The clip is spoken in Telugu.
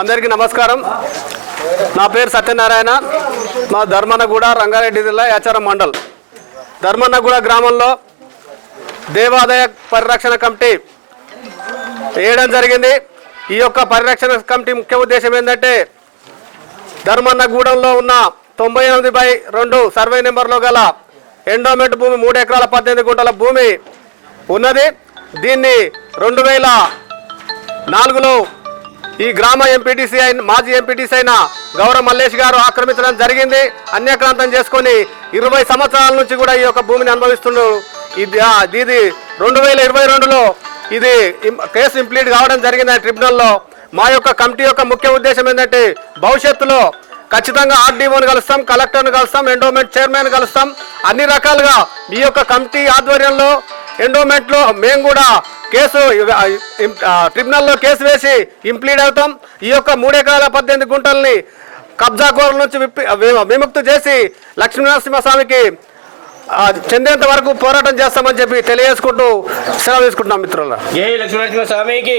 అందరికీ నమస్కారం. నా పేరు సత్యనారాయణ. మా ధర్మన్నగూడ రంగారెడ్డి జిల్లా యాచారం మండల్. ధర్మన్నగూడ గ్రామంలో దేవాదాయ పరిరక్షణ కమిటీ వేయడం జరిగింది. ఈ యొక్క పరిరక్షణ కమిటీ ముఖ్య ఉద్దేశం ఏంటంటే ధర్మన్నగూడెంలో ఉన్న 98/2 సర్వే నెంబర్లో గల ఎండోమెంట్ భూమి 3 ఎకరాల 18 గుంటల భూమి ఉన్నది. దీన్ని 2004లో ఈ గ్రామ ఎంపీటీసీ మాజీ ఎంపీటీసీ అయిన గౌరవ మల్లేష్ గారు ఆక్రమించడం జరిగింది. అన్యాక్రాంతం చేసుకొని 20 సంవత్సరాల నుంచి కూడా ఈ యొక్క భూమిని అనుభవిస్తున్నారు. ఇది 2022లో ఇది కేసు ఇంప్లీట్ కావడం జరిగింది ట్రిబ్యునల్లో. మా యొక్క కమిటీ యొక్క ముఖ్య ఉద్దేశం ఏంటంటే భవిష్యత్తులో ఖచ్చితంగా ఆర్డీఓని కలుస్తాం, కలెక్టర్ని కలుస్తాం, ఎండోమెంట్ చైర్మన్ కలుస్తాం. అన్ని రకాలుగా ఈ యొక్క కమిటీ ఆధ్వర్యంలో ఎండోమెంట్లో మేము కూడా కేసు ట్రిబ్యునల్లో కేసు వేసి ఇంప్లీడ్ అవుతాం. ఈ యొక్క 3 ఎకరాల 18 గుంటల్ని కబ్జాకోరుల నుంచి విముక్తి చేసి లక్ష్మీనరసింహస్వామికి చెందేంత వరకు పోరాటం చేస్తామని చెప్పి తెలియజేసుకుంటూ సెలవు తీసుకుంటున్నాం మిత్రుల. జై లక్ష్మీనరసింహస్వామికి.